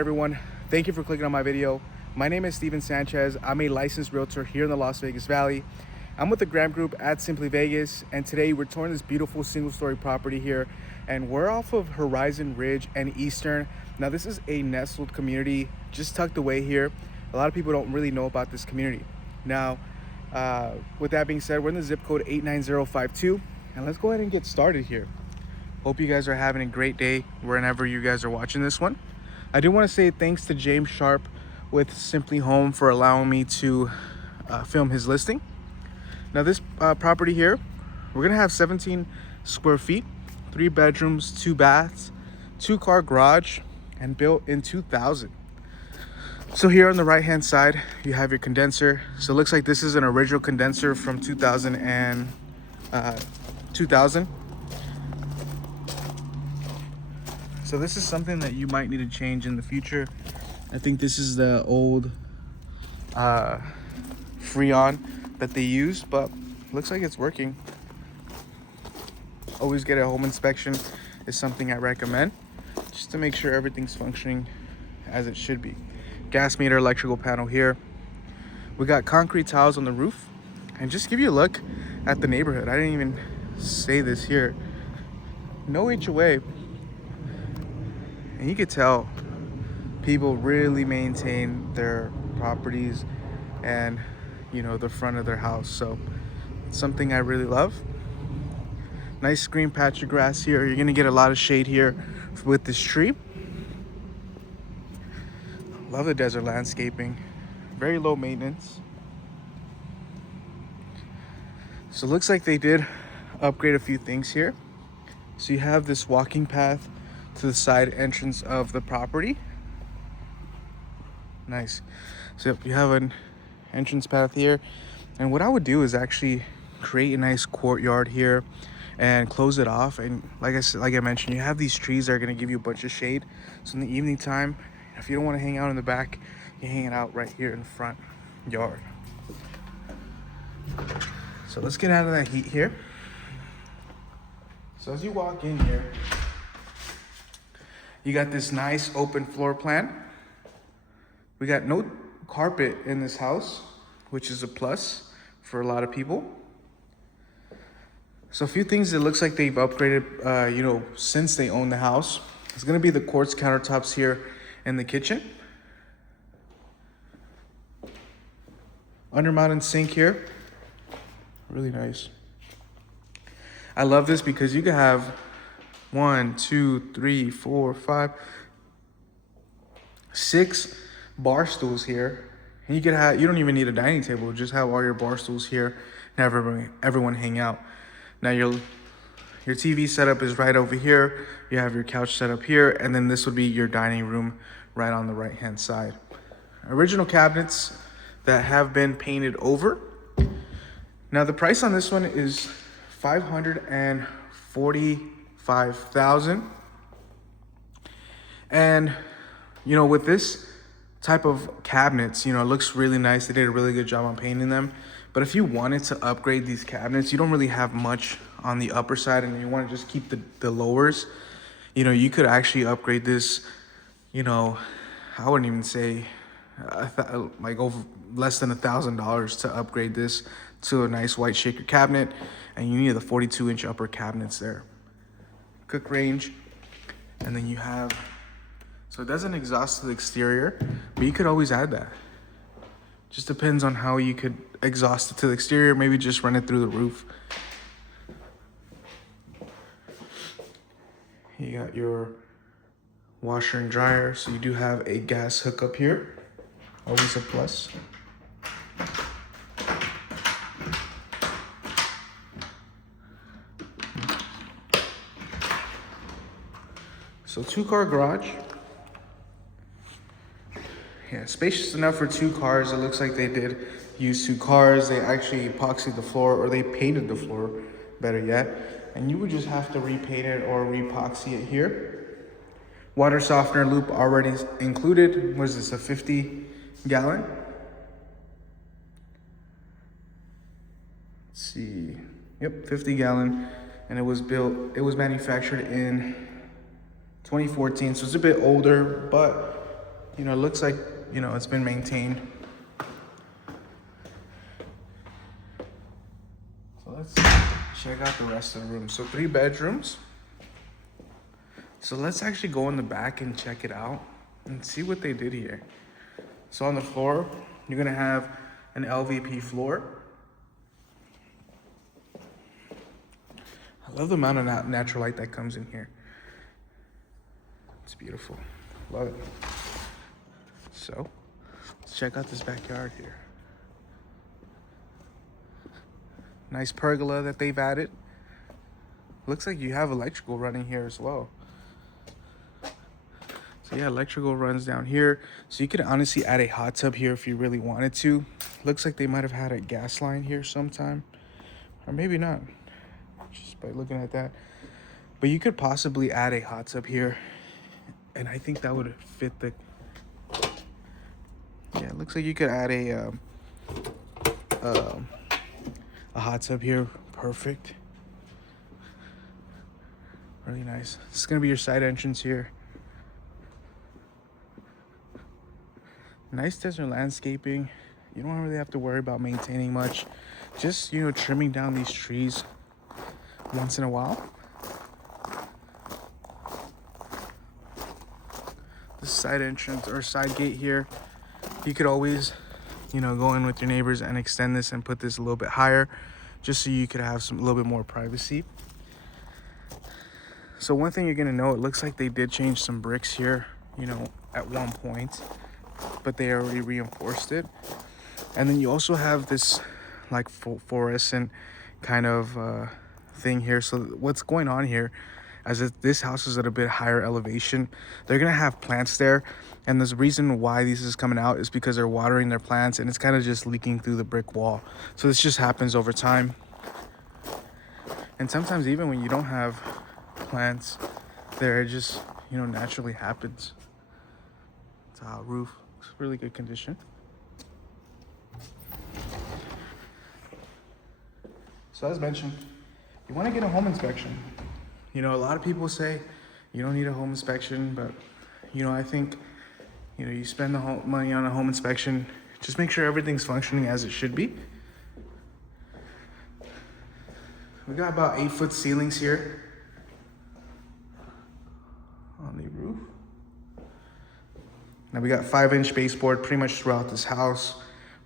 Everyone, thank you for clicking on my video. My name is Steven Sanchez. I'm a licensed realtor here in the Las Vegas Valley. I'm with the Graham Group at Simply Vegas, and today we're touring this beautiful single-story property here, and we're off of Horizon Ridge and Eastern. Now, this is a nestled community just tucked away here. A lot of people don't really know about this community. Now, with that being said, we're in the zip code 89052, and let's go ahead and get started here. Hope you guys are having a great day wherever you guys are watching this one. I do want to say thanks to James Sharp with Simply Home for allowing me to film his listing. Now this property here, we're gonna have 17 square feet, 3 bedrooms, 2 baths, 2-car garage, and built in 2000. So here on the right hand side, you have your condenser. So it looks like this is an original condenser from 2000. So this is something that you might need to change in the future. I think this is the old Freon that they use, but looks like it's working. Always get a home inspection is something I recommend, just to make sure everything's functioning as it should be. Gas meter, electrical panel here. We got concrete tiles on the roof. And just give you a look at the neighborhood. I didn't even say this here. No HOA. And you could tell people really maintain their properties and, you know, the front of their house. So it's something I really love. Nice green patch of grass here. You're gonna get a lot of shade here with this tree. Love the desert landscaping. Very low maintenance. So it looks like they did upgrade a few things here. So you have this walking path to the side entrance of the property. Nice. So you have an entrance path here, and what I would do is actually create a nice courtyard here and close it off. And like I mentioned, you have these trees that are going to give you a bunch of shade. So in the evening time, if you don't want to hang out in the back, you're hanging out right here in the front yard. So let's get out of that heat here. So as you walk in here, you got this nice open floor plan. We got no carpet in this house, which is a plus for a lot of people. So a few things it looks like they've upgraded, since they own the house. It's gonna be the quartz countertops here in the kitchen. Under-mounted sink here, really nice. I love this because you can have 1, 2, 3, 4, 5, 6 bar stools here. And you don't even need a dining table, just have all your bar stools here and have everyone hang out. Now your TV setup is right over here. You have your couch set up here, and then this would be your dining room right on the right hand side. Original cabinets that have been painted over. Now the price on this one is $545,000. And with this type of cabinets, it looks really nice. They did a really good job on painting them. But if you wanted to upgrade these cabinets, you don't really have much on the upper side and you want to just keep the lowers, you could actually upgrade this, I wouldn't even say like over less than $1,000 to upgrade this to a nice white shaker cabinet. And you need the 42-inch upper cabinets there. Cook range. And then you have, so it doesn't exhaust to the exterior, but you could always add that. Just depends on how you could exhaust it to the exterior. Maybe just run it through the roof. You got your washer and dryer. So you do have a gas hookup here. Always a plus. So 2-car garage. Yeah, spacious enough for 2 cars. It looks like they did use 2 cars. They actually epoxied the floor, or they painted the floor, better yet. And you would just have to repaint it or re-epoxy it here. Water softener loop already included. What is this, a 50-gallon? Let's see. Yep, 50-gallon. And it was manufactured in 2014, so it's a bit older, but You know, it looks like, you know, it's been maintained. So let's check out the rest of the room. So 3 bedrooms. So let's actually go in the back and check it out and see what they did here. So on the floor, you're gonna have an LVP floor. I love the amount of natural light that comes in here. It's beautiful, love it. So let's check out this backyard here. Nice pergola that they've added. Looks like you have electrical running here as well. So yeah, electrical runs down here. So you could honestly add a hot tub here if you really wanted to. Looks like they might have had a gas line here sometime, or maybe not, just by looking at that. But you could possibly add a hot tub here, and I think that would fit the, yeah, it looks like you could add a hot tub here. Perfect. Really nice. This is gonna be your side entrance here. Nice desert landscaping. You don't really have to worry about maintaining much. Just, you know, trimming down these trees once in a while. The side entrance or side gate here, you could always, you know, go in with your neighbors and extend this and put this a little bit higher, just so you could have a little bit more privacy. So one thing you're gonna know, it looks like they did change some bricks here, you know, at one point, but they already reinforced it. And then you also have this like fluorescent kind of thing here. So what's going on here, as if this house is at a bit higher elevation, they're gonna have plants there, and the reason why this is coming out is because they're watering their plants, and it's kind of just leaking through the brick wall. So this just happens over time, and sometimes even when you don't have plants there, it just, you know, naturally happens. Tile roof, looks really good condition. So as mentioned, you want to get a home inspection. You know, a lot of people say you don't need a home inspection, but, you know, I think, you know, you spend the money on a home inspection, just make sure everything's functioning as it should be. We got about 8-foot ceilings here on the roof. Now we got 5-inch baseboard pretty much throughout this house,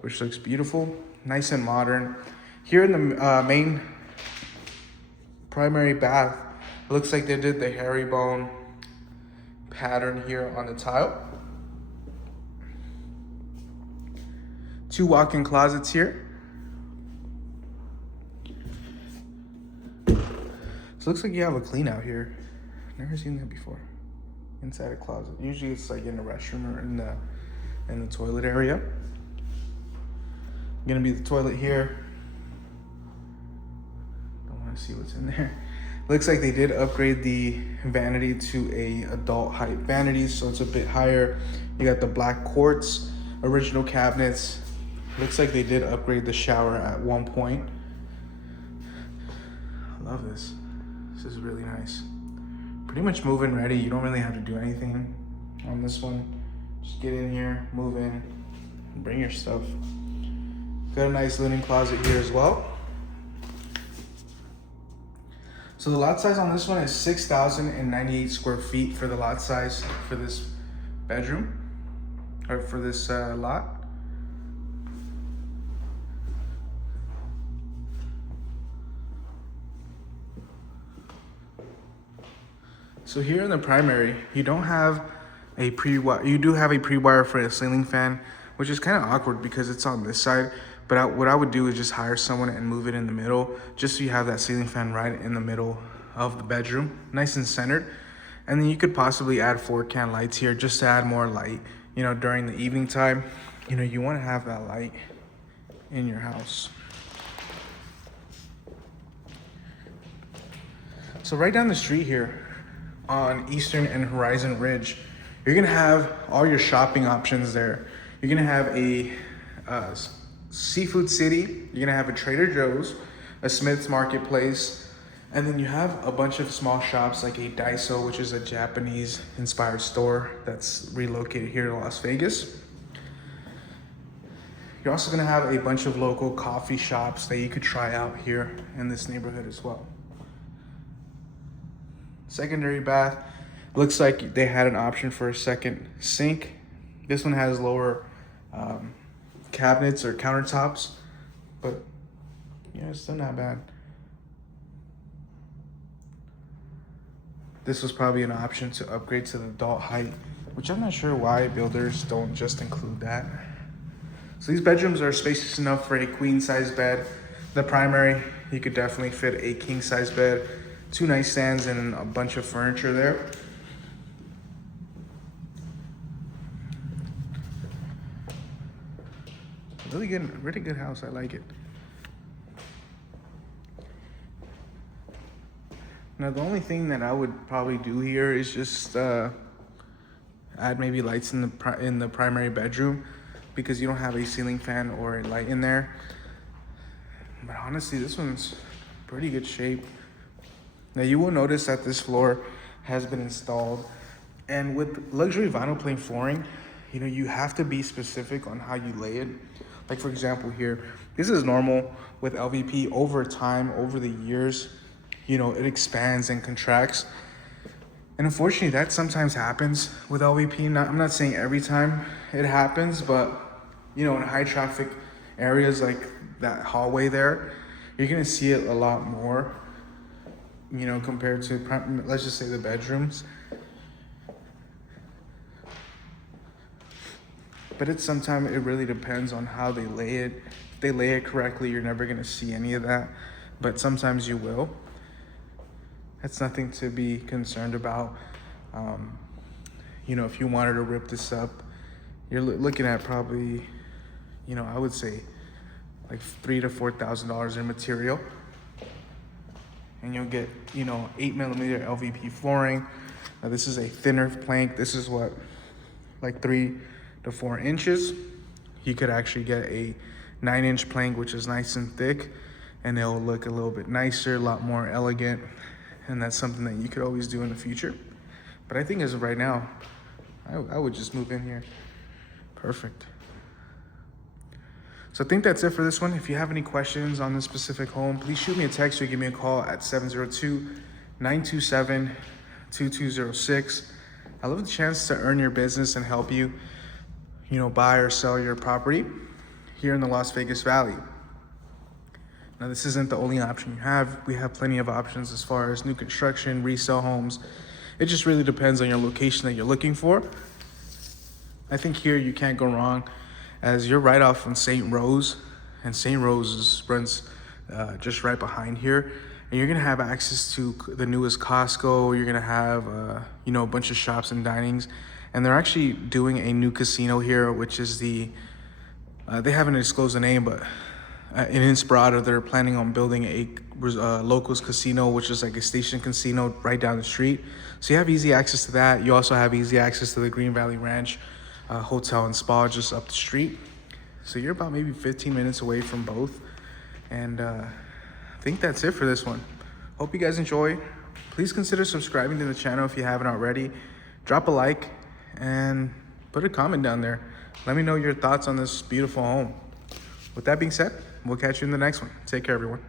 which looks beautiful, nice and modern. Here in the main primary bath, it looks like they did the herringbone pattern here on the tile. 2 walk-in closets here. So it looks like you have a clean out here. Never seen that before. Inside a closet. Usually it's like in the restroom or in the toilet area. Gonna be the toilet here. Don't want to see what's in there. Looks like they did upgrade the vanity to a adult height vanity, so it's a bit higher. You got the black quartz original cabinets. Looks like they did upgrade the shower at one point. I love this. This is really nice. Pretty much move-in ready. You don't really have to do anything on this one. Just get in here, move in, and bring your stuff. Got a nice linen closet here as well. So the lot size on this one is 6,098 square feet for the lot size for this bedroom, or for this lot. So here in the primary, you don't have a pre-wire. You do have a pre-wire for a ceiling fan, which is kind of awkward because it's on this side. But what I would do is just hire someone and move it in the middle, just so you have that ceiling fan right in the middle of the bedroom, nice and centered. And then you could possibly add 4-can lights here just to add more light, you know, during the evening time. You know, you want to have that light in your house. So right down the street here on Eastern and Horizon Ridge, you're gonna have all your shopping options there. You're gonna have a Seafood City, you're gonna have a Trader Joe's, a Smith's Marketplace, And then you have a bunch of small shops like a Daiso, which is a Japanese inspired store that's relocated here in Las Vegas. You're also gonna have a bunch of local coffee shops that you could try out here in this neighborhood as well. Secondary bath, looks like they had an option for a second sink. This one has lower cabinets or countertops, but yeah, it's still not bad. This was probably an option to upgrade to the adult height, which I'm not sure why builders don't just include that. So these bedrooms are spacious enough for a queen size bed. The primary, you could definitely fit a king size bed, 2 nightstands and a bunch of furniture there. Really good house, I like it. Now the only thing that I would probably do here is just add maybe lights in the primary bedroom, because you don't have a ceiling fan or a light in there. But honestly, this one's pretty good shape. Now you will notice that this floor has been installed, and with luxury vinyl plank flooring, you know, you have to be specific on how you lay it. Like for example here, this is normal with LVP. Over time, over the years, you know, it expands and contracts. And unfortunately, that sometimes happens with LVP. I'm not saying every time it happens, but you know, in high traffic areas like that hallway there, you're gonna see it a lot more, you know, compared to, let's just say, the bedrooms. But sometimes it really depends on how they lay it. If they lay it correctly, you're never gonna see any of that, but sometimes you will. That's nothing to be concerned about. You know, if you wanted to rip this up, you're looking at probably, you know, I would say like $3,000 to $4,000 in material. And you'll get, you know, 8mm LVP flooring. Now this is a thinner plank. This is what, like 3 to 4 inches. You could actually get a 9-inch plank, which is nice and thick, and it'll look a little bit nicer, a lot more elegant. And that's something that you could always do in the future. But I think as of right now, I would just move in here. Perfect. So I think that's it for this one. If you have any questions on this specific home, please shoot me a text or give me a call at 702-927-2206. I love the chance to earn your business and help you, you know, buy or sell your property here in the Las Vegas Valley. Now, this isn't the only option you have. We have plenty of options as far as new construction, resale homes. It just really depends on your location that you're looking for. I think here you can't go wrong, as you're right off on St. Rose, and St. Rose runs just right behind here. And you're gonna have access to the newest Costco. You're gonna have, you know, a bunch of shops and dinings. And they're actually doing a new casino here, which is the, they haven't disclosed the name, but in Inspirado, they're planning on building a locals casino, which is like a station casino right down the street. So you have easy access to that. You also have easy access to the Green Valley Ranch hotel and spa just up the street. So you're about maybe 15 minutes away from both. And I think that's it for this one. Hope you guys enjoy. Please consider subscribing to the channel if you haven't already. Drop a like and put a comment down there. Let me know your thoughts on this beautiful home. With that being said, we'll catch you in the next one. Take care, everyone.